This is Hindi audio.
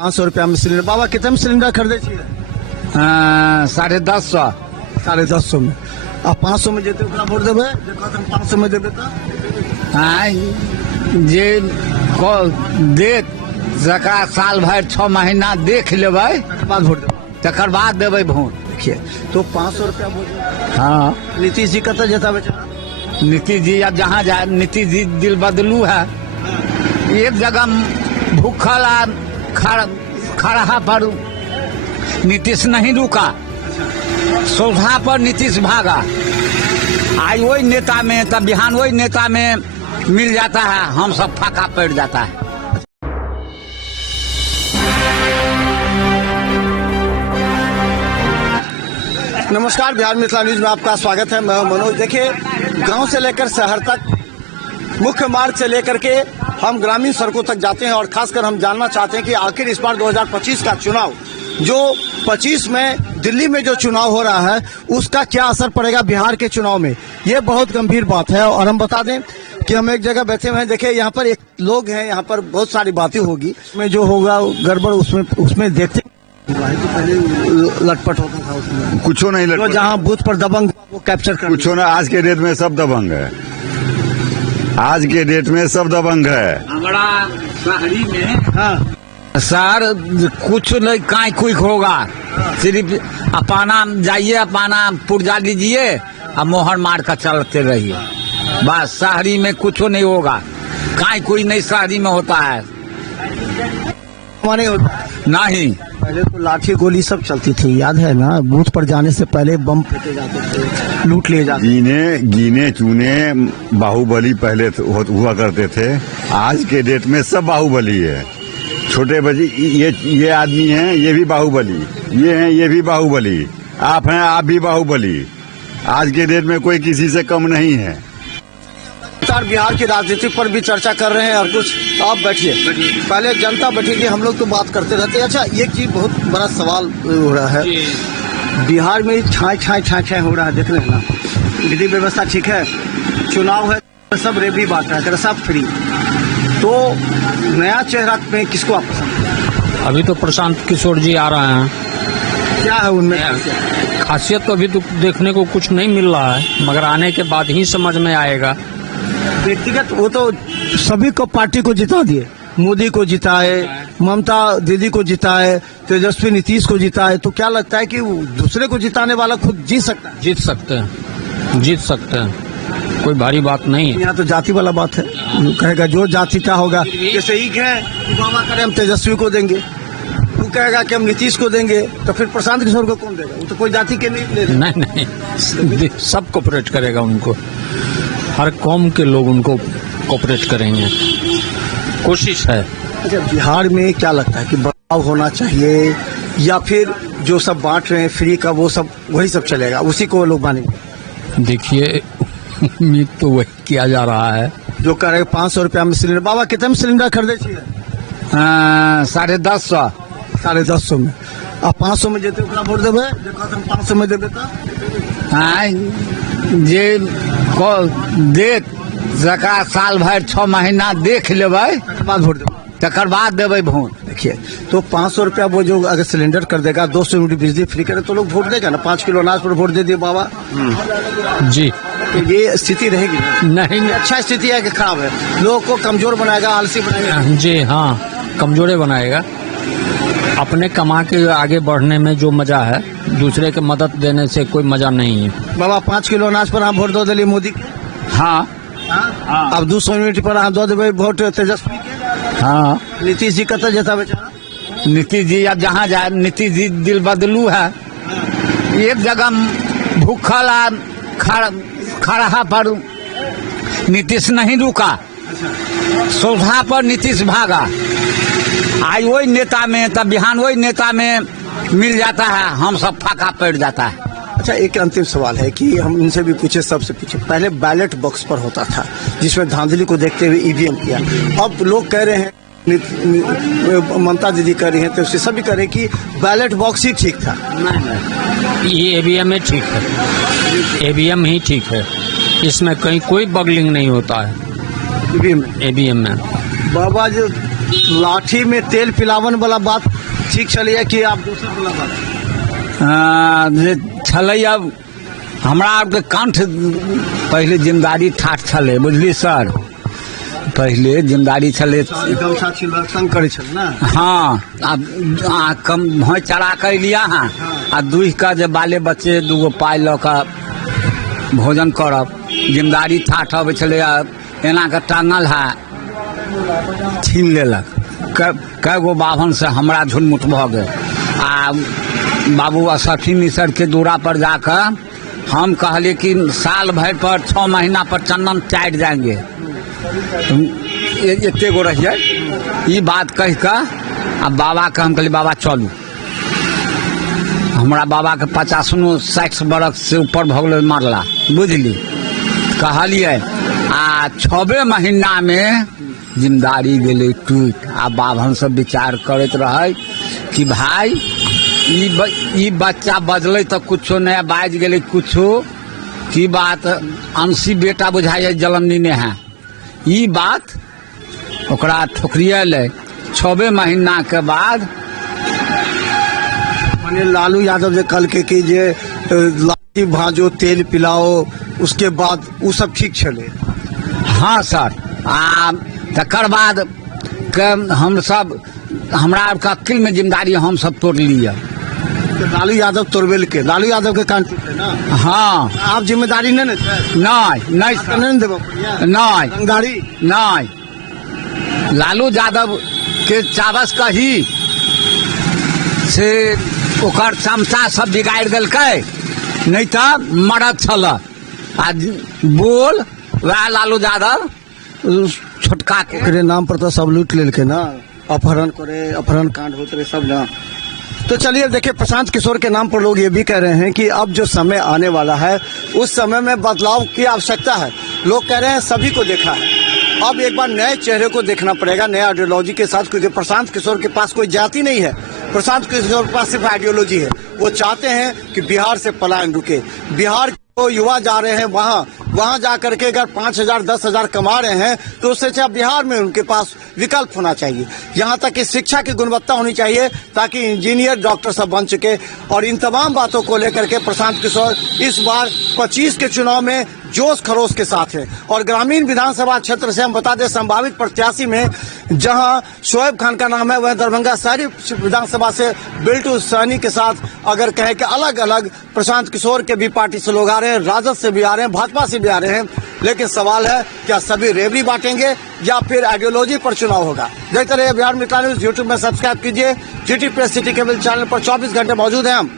500 रुपया में सिलेंडर। बाबा कितने में सिलेंडर खरीदे छियै? 1150। 1150 में। आ 500 में जेते ओकरा वोट देबै, जे कहत हम 500 में देबै त जे देख जकरा साल भर 6 महीना देख लेबै तकर बाद वोट देबै। तकर बाद देबै वोट। देखिए तो 500 रुपया वोट। हाँ, नीतीश जी कतऽ जेता बेचारा? नीतीश जी अब जहाँ जाए, नीतीश जी दिल बदलू है। एक जगह भूखल आ खड़ा पर नीतीश नहीं रुका, सोझा पर नीतीश भागा। आज वही नेता में तब बिहान वही नेता में मिल जाता है, हम सब फाका पड़ जाता है। नमस्कार, बिहार मिथिला न्यूज में आपका स्वागत है। मैं हूं मनोज। देखिए, गांव से लेकर शहर तक, मुख्य मार्ग से लेकर के हम ग्रामीण सड़कों तक जाते हैं और खासकर हम जानना चाहते हैं कि आखिर इस बार 2025 का चुनाव, जो 25 में दिल्ली में जो चुनाव हो रहा है, उसका क्या असर पड़ेगा बिहार के चुनाव में। ये बहुत गंभीर बात है और हम बता दें कि हम एक जगह बैठे हुए हैं। देखिए, यहाँ पर एक लोग हैं, यहाँ पर बहुत सारी बातें होगी, उसमें जो होगा गड़बड़ उसमें देखते पहले लटपट होता था, उसमें कुछ नहीं तो लटपट, जहाँ बूथ पर दबंग वो कैप्चर कर कुछ ना। आज के डेट में सब दबंग है, आज के डेट में सब दबंग है। हमारा शहरी में हाँ, सर कुछ नहीं काई कुछ होगा, सिर्फ अपना जाइए, अपना पुर्जा लीजिए और मोहर मार कर चलते रहिए, बस। शहरी में कुछ नहीं होगा, काई कोई नहीं शहरी में होता है। नहीं होता। नहीं, पहले तो लाठी गोली सब चलती थी, याद है ना? बूथ पर जाने से पहले बम फेंके जाते थे, लूट लिए जाते गिने चुने बाहुबली पहले हुआ करते थे। आज के डेट में सब बाहुबली है। छोटे बच्चे, ये आदमी हैं, ये भी बाहुबली, ये हैं, ये भी बाहुबली, आप हैं, आप भी बाहुबली। आज के डेट में कोई किसी से कम नहीं है। बिहार की राजनीति पर भी चर्चा कर रहे हैं और कुछ आप बैठिए, पहले जनता बैठेगी, हम लोग तो बात करते रहते हैं। अच्छा, एक चीज बहुत बड़ा सवाल हो रहा है, बिहार में छाय हो रहा है, देख रहे हैं ना? विधि व्यवस्था ठीक है, चुनाव है, सब रेबड़ी बांट रहा है, सब फ्री। तो नया चेहरा में किसको आप पसंद? अभी तो प्रशांत किशोर जी आ रहे हैं। क्या है उनमें खासियत तो अभी तो देखने को कुछ नहीं मिल रहा है, मगर आने के बाद ही समझ में आएगा। व्यक्तिगत वो तो सभी को, पार्टी को जिता दिए, मोदी को जिताए, ममता दीदी को जिताए, तेजस्वी नीतीश को जिताए, तो क्या लगता है कि दूसरे को जिताने वाला खुद जीत सकता है? जीत सकते हैं, कोई भारी बात नहीं है। यहाँ तो जाति वाला बात है, कहेगा जो जाति का होगा, जैसे ही कहे बाबा करे हम तेजस्वी को देंगे, वो कहेगा कि हम नीतीश को देंगे, तो फिर प्रशांत किशोर को कौन देगा? वो तो कोई जाति के नहीं ले रहे। नहीं, सब कोऑपरेट करेगा उनको, हर कौम के लोग उनको कोऑपरेट करेंगे, कोशिश है। अच्छा, बिहार में क्या लगता है कि बदलाव होना चाहिए या फिर जो सब बांट रहे हैं फ्री का, वो सब वही सब चलेगा, उसी को लोग मानेंगे? देखिए, उम्मीद तो वही किया जा रहा है जो कह रहे 500 रुपया में सिलेंडर। बाबा कितने में सिलेंडर खरीदे छियै? 1150। 1150 में। आ 500 में जेते ओकरा वोट देबै, जे कहत हम 500 में देबै त जे देख जकरा साल भर 6 महीना देख लेबै तकर बाद वोट देबै। तकर बाद देबै वोट। देखिए, तो 500 रुपया वो जो अगर सिलेंडर कर देगा, 200 यूनिट बिजली फ्री करे, तो लोग वोट देगा ना। 5 किलो अनाज पर वोट दे दिए बाबा जी। तो ये स्थिति रहेगी ना? नहीं, अच्छा स्थिति है कि खराब है? लोगों को कमजोर बनाएगा, आलसी बनाएगा? जी हाँ, कमजोरे बनाएगा। अपने कमा के आगे बढ़ने में जो मजा है, दूसरे के मदद देने से कोई मजा नहीं है। बाबा 5 किलो अनाज पर हम वोट दो दिल्ली मोदी के, हाँ, अब 200 यूनिट पर हम दो देवे वोट तेजस्वी के। हाँ, नीतीश जी कतऽ जेता बेचारा? नीतीश जी अब जहाँ जाए, नीतीश जी दिल बदलू है। एक जगह भूखल आ खड़ा पर नीतीश नहीं रुका, सोझा पर नीतीश भागा। आज वही नेता में तब बिहान वही नेता में मिल जाता है, हम सब फाका पड़ जाता है। अच्छा, एक अंतिम सवाल है कि हम इनसे भी पूछे, सबसे पूछे, पहले बैलेट बॉक्स पर होता था जिसमें धांधली को देखते हुए ईवीएम किया। अब लोग कह रहे हैं, ममता दीदी कह रही हैं, तो सभी कह रहे हैं कि बैलेट बॉक्स ही ठीक था। ये ईवीएम ही ठीक है, ईवीएम ही ठीक है, इसमें कहीं कोई बगलिंग नहीं होता है ईवीएम में। ईवीएम में। बाबा जो लाठी में तेल पिलावन वाला बात ठीक चलिए कि आप दूसरा वाला बात? जे छलै अब हमरा आरके कंठ पहले जिम्मेदारी ठाठ छलै, बुझली सर। पहले जिम्मेदारी छलै, गमछा छिलबाक संग करै छल ना। हाँ, अब कम भैंस चरा कर लिया हाँ, आ दूह का जे बाले बच्चे दूगो पाइ लऽ कऽ भोजन करब, जिम्मेदारी ठाठ अबै छलै। एना के टांगल है, छीन लेलक। कै गो बाभन से हमरा झुनमुठ भऽ गेल। आ बाबू 80 मिसर के दूरा पर जाकर हम कहलिए कि साल भर पर 6 महीना पर चंदन चाट जाएंगे, एते गो रहिए। ये बात कह कर अब बाबा के हम कहलिए बाबा चलू। हमरा बाबा के 50-60 बरस से ऊपर भऽ गेलै मरला, बुझली। कहलिए आ 6 महीना में जिम्मेदारी गेलै टूट। आ बाभन सब विचार करैत रहे कि भाई ई बच्चा बजलै तो कुछो नहीं, बाज गेलै कुछो की बात। अंशी बेटा बुझाइए जलमनी ने है, ई बात ओकरा ठोकरियले। 6 महीना के बाद माने लालू यादव जे कल के कि जे लाठी भाजो तेल पिलाओ, उसके बाद वो सब ठीक चले। हाँ सर। आ तकर बाद के हम सब हमरा आर के अकिल में जिम्मेदारी हम सब तोड़ लिया। तो लालू यादव तोड़बेल के, लालू यादव के कान टूटे ना। हाँ, आप जिम्मेदारी नहीं लेते? नहीं सर, नहीं देबो नहीं रंगदारी नहीं। लालू यादव के चावस कही से ओकर चमचा सब बिगाड़ देलकै, नहीं तो मरद छल। आज बोल वह लालू यादव छोटका के नाम पर तो सब लूट लेल के ना, अपहरण करे, अपहरण कांड होते रहे सब ना। तो चलिए देखिए, प्रशांत किशोर के नाम पर लोग ये भी कह रहे हैं कि अब जो समय आने वाला है उस समय में बदलाव की आवश्यकता है। लोग कह रहे हैं सभी को देखा है, अब एक बार नए चेहरे को देखना पड़ेगा, नए आइडियोलॉजी के साथ। क्योंकि प्रशांत किशोर के पास कोई जाति नहीं है, प्रशांत किशोर के पास सिर्फ आइडियोलॉजी है। वो चाहते हैं कि बिहार से पलायन रुके। बिहार तो युवा जा रहे हैं वहाँ जा करके अगर 5,000 10,000 कमा रहे हैं तो उससे अच्छा बिहार में उनके पास विकल्प होना चाहिए। यहाँ तक कि शिक्षा की गुणवत्ता होनी चाहिए ताकि इंजीनियर डॉक्टर सब बन चुके। और इन तमाम बातों को लेकर के प्रशांत किशोर इस बार 25 के चुनाव में जोश खरोश के साथ है। और ग्रामीण विधानसभा क्षेत्र से हम बता दें, संभावित प्रत्याशी में जहां शोएब खान का नाम है, वह दरभंगा शहरी विधानसभा से बिल्टू सहनी के साथ अगर कहें कि अलग अलग प्रशांत किशोर के भी पार्टी से लोग आ रहे हैं, राजद से भी आ रहे हैं, भाजपा से भी आ रहे हैं। लेकिन सवाल है क्या सभी रेवड़ी बांटेंगे या फिर आइडियोलॉजी पर चुनाव होगा। देखते रहिए बिहार मित्र न्यूज। यूट्यूब में सब्सक्राइब कीजिए, GT press city cable channel पर 24 घंटे मौजूद हैं हम।